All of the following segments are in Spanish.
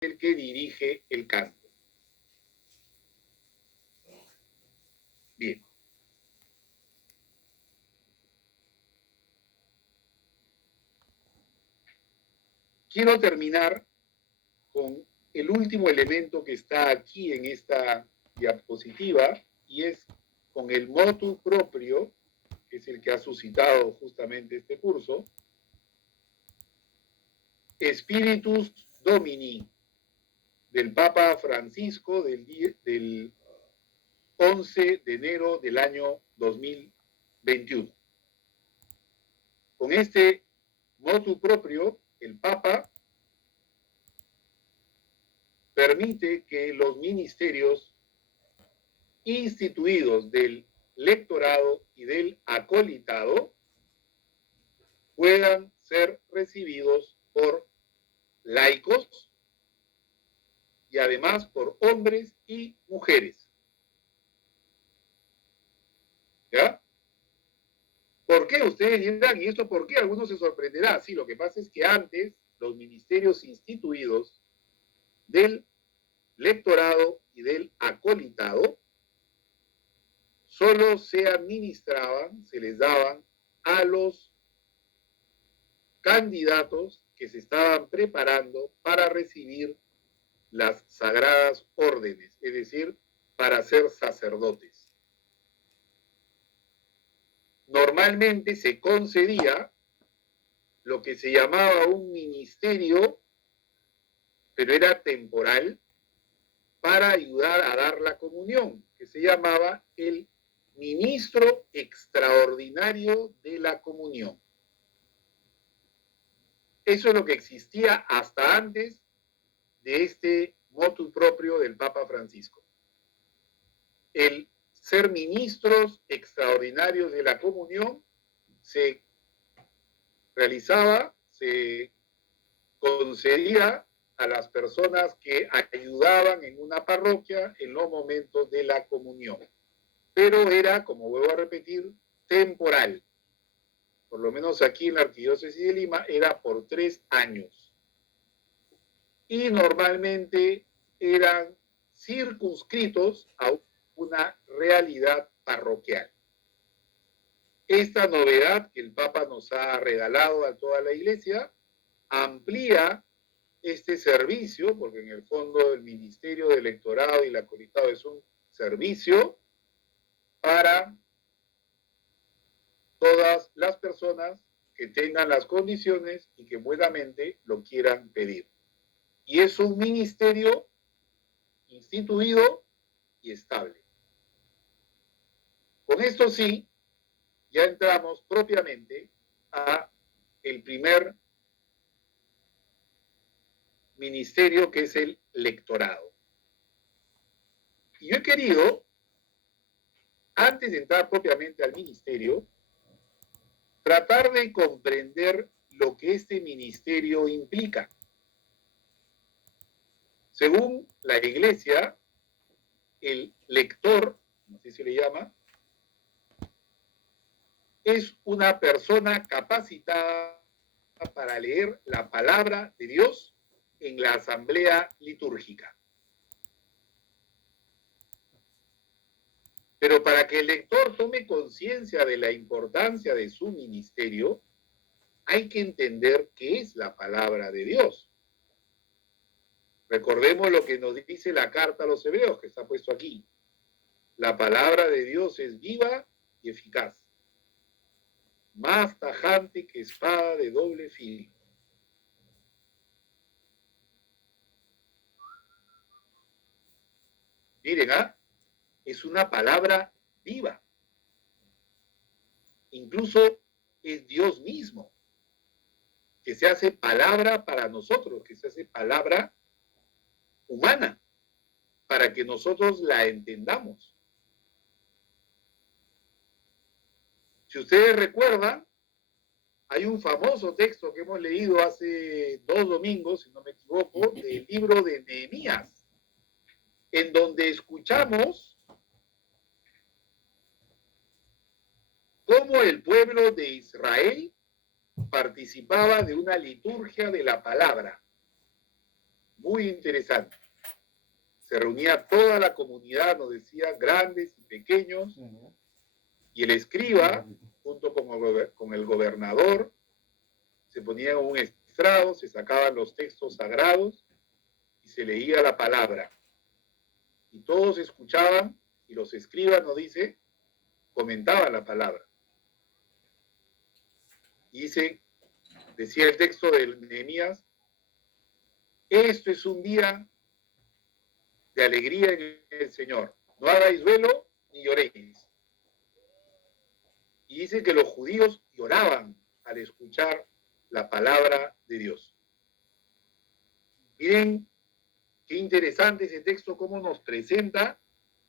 el que dirige el canto. Bien. Quiero terminar con el último elemento que está aquí en esta diapositiva, y es con el motu proprio, que es el que ha suscitado justamente este curso, Spiritus Domini, del Papa Francisco del 11 de enero del año 2021. Con este motu proprio, el Papa permite que los ministerios instituidos del lectorado y del acolitado puedan ser recibidos por laicos y además por hombres y mujeres. ¿Ya? ¿Por qué? Ustedes dirán, ¿y esto por qué? Algunos se sorprenderán. Sí, lo que pasa es que antes los ministerios instituidos del lectorado y del acolitado solo se administraban, se les daban a los candidatos que se estaban preparando para recibir las sagradas órdenes, es decir, para ser sacerdotes. Normalmente se concedía lo que se llamaba un ministerio, pero era temporal, para ayudar a dar la comunión, que se llamaba el ministro extraordinario de la comunión. Eso es lo que existía hasta antes de este motu propio del Papa Francisco. El ser ministros extraordinarios de la comunión se realizaba, se concedía a las personas que ayudaban en una parroquia en los momentos de la comunión. Pero era, como vuelvo a repetir, temporal. Por lo menos aquí en la Arquidiócesis de Lima era por 3 años. Y normalmente eran circunscritos a una realidad parroquial. Esta novedad que el Papa nos ha regalado a toda la Iglesia amplía este servicio, porque en el fondo el ministerio de electorado y el acolitado es un servicio para todas las personas que tengan las condiciones y que buenamente lo quieran pedir. Y es un ministerio instituido y estable. Con esto sí, ya entramos propiamente a el primer ministerio, que es el lectorado. Y yo he querido, antes de entrar propiamente al ministerio, tratar de comprender lo que este ministerio implica. Según la Iglesia, el lector, así se le llama, es una persona capacitada para leer la palabra de Dios en la asamblea litúrgica. Pero para que el lector tome conciencia de la importancia de su ministerio, hay que entender qué es la palabra de Dios. Recordemos lo que nos dice la carta a los Hebreos, que está puesto aquí. La palabra de Dios es viva y eficaz, más tajante que espada de doble filo. Miren, es una palabra viva. Incluso es Dios mismo, que se hace palabra para nosotros, que se hace palabra humana, para que nosotros la entendamos. Si ustedes recuerdan, hay un famoso texto que hemos leído hace 2 domingos, si no me equivoco, del libro de Nehemías, en donde escuchamos cómo el pueblo de Israel participaba de una liturgia de la palabra. muy interesante. Se reunía toda la comunidad, nos decía, grandes y pequeños, y el escriba, junto con el gobernador, se ponía en un estrado, se sacaban los textos sagrados y se leía la palabra. Y todos escuchaban, y los escribas, nos dice, comentaban la palabra. Y decía el texto de Nehemías, esto es un día de alegría en el Señor. No hagáis duelo ni lloréis. Y dice que los judíos lloraban al escuchar la palabra de Dios. Miren qué interesante ese texto, cómo nos presenta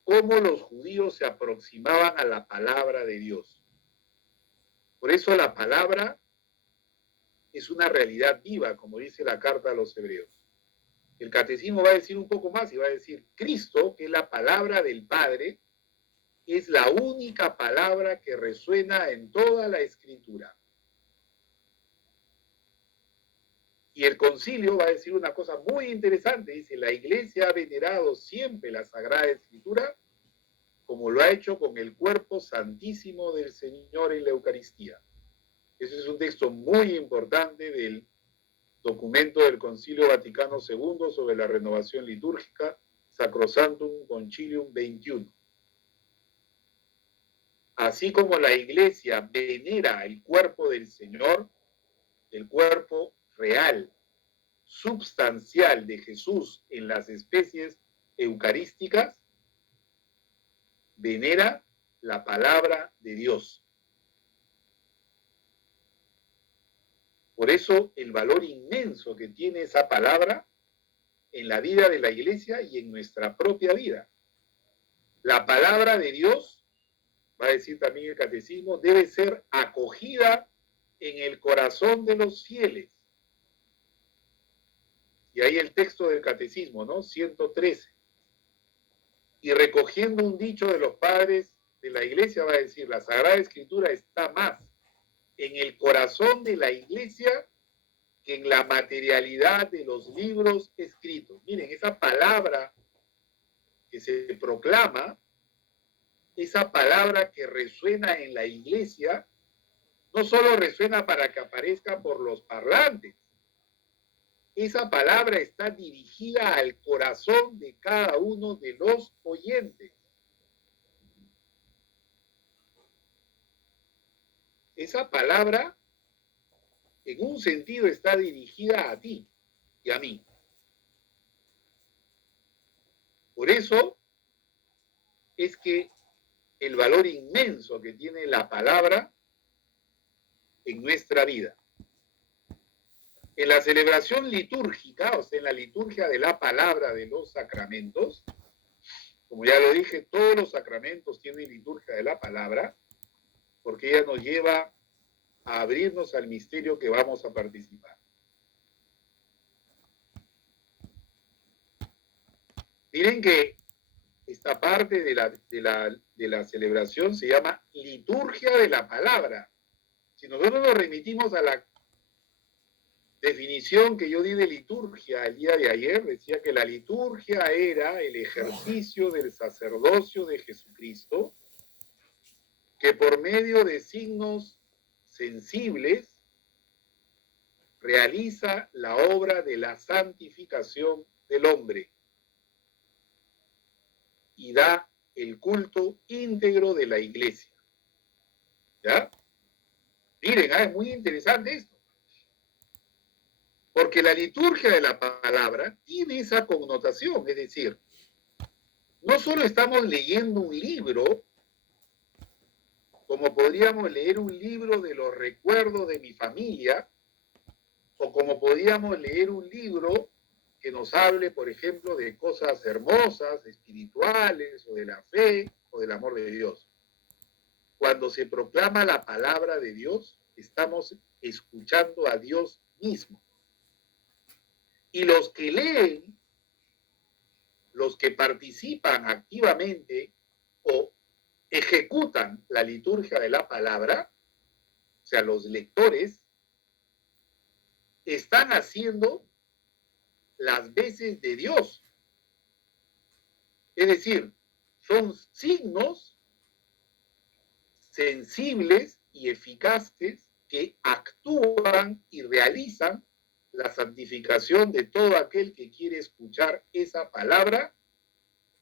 cómo los judíos se aproximaban a la palabra de Dios. Por eso la palabra es una realidad viva, como dice la carta a los hebreos. El catecismo va a decir un poco más y va a decir, Cristo, que es la palabra del Padre, es la única palabra que resuena en toda la Escritura. Y el concilio va a decir una cosa muy interesante, dice, la Iglesia ha venerado siempre la Sagrada Escritura como lo ha hecho con el cuerpo santísimo del Señor en la Eucaristía. Ese es un texto muy importante del documento del Concilio Vaticano II sobre la renovación litúrgica, Sacrosanctum Concilium XXI. Así como la Iglesia venera el cuerpo del Señor, el cuerpo real, substancial de Jesús en las especies eucarísticas, venera la palabra de Dios. Por eso el valor inmenso que tiene esa palabra en la vida de la Iglesia y en nuestra propia vida. La palabra de Dios, va a decir también el catecismo, debe ser acogida en el corazón de los fieles. Y ahí el texto del catecismo, ¿no? 113. Y recogiendo un dicho de los padres de la Iglesia, va a decir, la Sagrada Escritura está más en el corazón de la Iglesia que en la materialidad de los libros escritos. Miren, esa palabra que se proclama, esa palabra que resuena en la Iglesia, no solo resuena para que aparezca por los parlantes, esa palabra está dirigida al corazón de cada uno de los oyentes. Esa palabra, en un sentido, está dirigida a ti y a mí. Por eso es que el valor inmenso que tiene la palabra en nuestra vida. En la celebración litúrgica, o sea, en la liturgia de la palabra de los sacramentos, como ya lo dije, todos los sacramentos tienen liturgia de la palabra, porque ella nos lleva a abrirnos al misterio que vamos a participar. Miren que esta parte de la celebración se llama liturgia de la palabra. Si nosotros nos remitimos a la definición que yo di de liturgia el día de ayer, decía que la liturgia era el ejercicio del sacerdocio de Jesucristo, que por medio de signos sensibles realiza la obra de la santificación del hombre y da el culto íntegro de la Iglesia. ¿Ya? Miren, es muy interesante esto. Porque la liturgia de la palabra tiene esa connotación, es decir, no solo estamos leyendo un libro, como podríamos leer un libro de los recuerdos de mi familia, o como podríamos leer un libro que nos hable, por ejemplo, de cosas hermosas, espirituales, o de la fe, o del amor de Dios. Cuando se proclama la palabra de Dios, estamos escuchando a Dios mismo. Y los que leen, los que participan activamente o ejecutan la liturgia de la palabra, o sea, los lectores, están haciendo las veces de Dios. Es decir, son signos sensibles y eficaces que actúan y realizan la santificación de todo aquel que quiere escuchar esa palabra,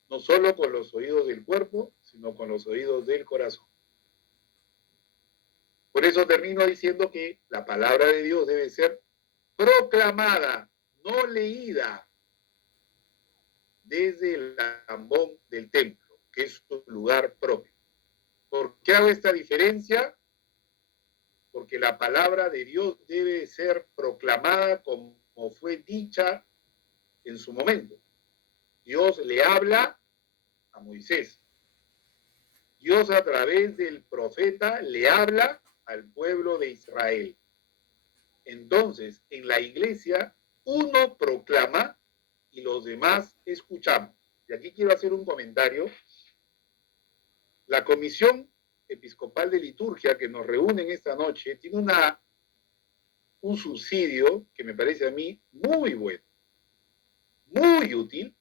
no solo con los oídos del cuerpo, sino con los oídos del corazón. Por eso termino diciendo que la palabra de Dios debe ser proclamada, no leída, desde el ambón del templo, que es su lugar propio. ¿Por qué hago esta diferencia? Porque la palabra de Dios debe ser proclamada como fue dicha en su momento. Dios le habla a Moisés. Dios a través del profeta le habla al pueblo de Israel. Entonces, en la iglesia, uno proclama y los demás escuchamos. Y aquí quiero hacer un comentario. La Comisión Episcopal de Liturgia que nos reúne esta noche tiene un subsidio que me parece a mí muy bueno, muy útil,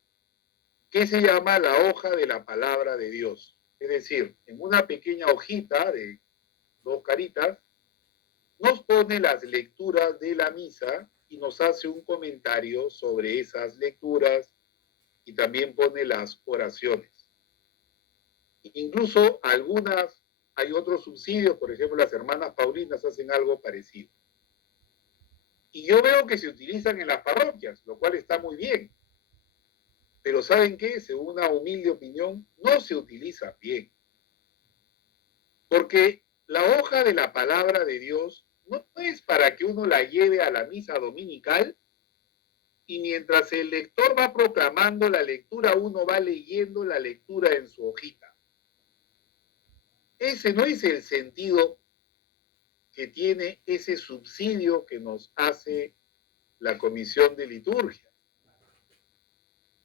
que se llama la hoja de la palabra de Dios. Es decir, en una pequeña hojita de 2 caritas, nos pone las lecturas de la misa y nos hace un comentario sobre esas lecturas y también pone las oraciones. Incluso hay otros subsidios, por ejemplo, las hermanas Paulinas hacen algo parecido. Y yo veo que se utilizan en las parroquias, lo cual está muy bien. Pero ¿saben qué? Según una humilde opinión, no se utiliza bien. Porque la hoja de la palabra de Dios no es para que uno la lleve a la misa dominical y mientras el lector va proclamando la lectura, uno va leyendo la lectura en su hojita. Ese no es el sentido que tiene ese subsidio que nos hace la Comisión de Liturgia.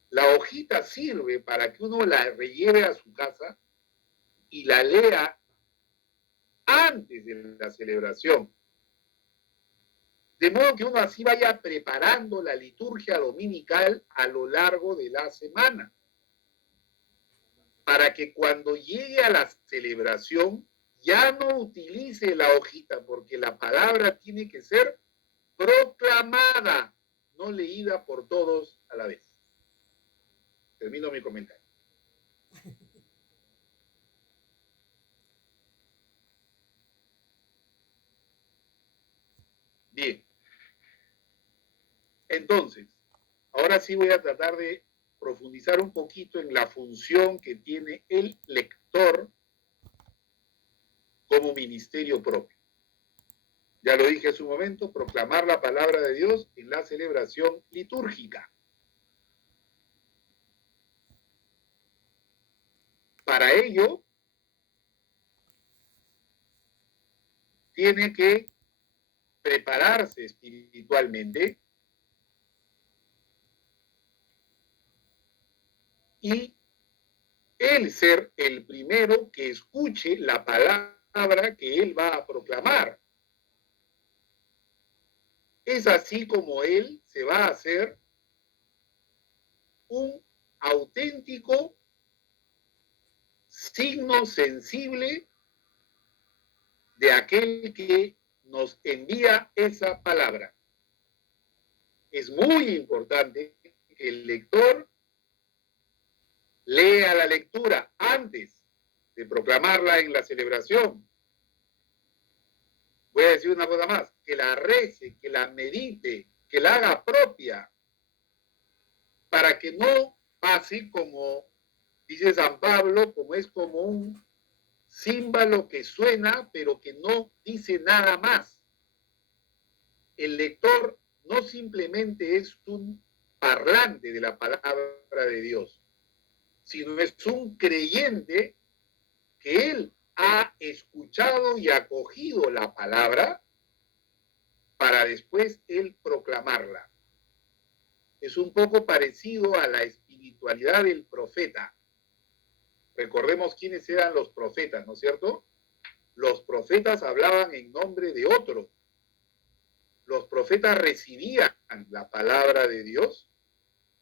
La hojita sirve para que uno la relleve a su casa y la lea antes de la celebración. De modo que uno así vaya preparando la liturgia dominical a lo largo de la semana, para que cuando llegue a la celebración ya no utilice la hojita, porque la palabra tiene que ser proclamada, no leída por todos a la vez. Termino mi comentario. Bien. Entonces, ahora sí voy a tratar de profundizar un poquito en la función que tiene el lector como ministerio propio. Ya lo dije hace un momento, proclamar la palabra de Dios en la celebración litúrgica. Para ello, tiene que prepararse espiritualmente y él ser el primero que escuche la palabra que él va a proclamar. Es así como él se va a hacer un auténtico signo sensible de aquel que nos envía esa palabra. Es muy importante que el lector lea la lectura antes de proclamarla en la celebración. Voy a decir una cosa más, que la rece, que la medite, que la haga propia, para que no pase como dice San Pablo, como es como un címbalo que suena, pero que no dice nada más. El lector no simplemente es un parlante de la palabra de Dios, sino es un creyente que él ha escuchado y acogido la palabra para después él proclamarla. Es un poco parecido a la espiritualidad del profeta. Recordemos quiénes eran los profetas, ¿no es cierto? Los profetas hablaban en nombre de otro. Los profetas recibían la palabra de Dios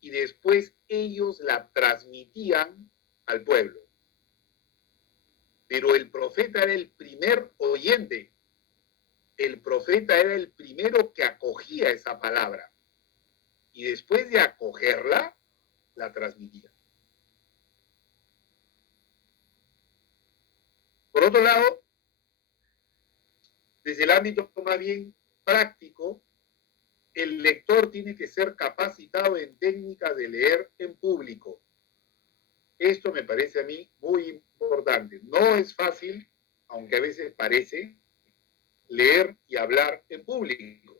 y después ellos la transmitían al pueblo. Pero el profeta era el primer oyente. El profeta era el primero que acogía esa palabra. Y después de acogerla, la transmitía. Por otro lado, desde el ámbito más bien práctico, el lector tiene que ser capacitado en técnicas de leer en público. Esto me parece a mí muy importante. No es fácil, aunque a veces parece, leer y hablar en público.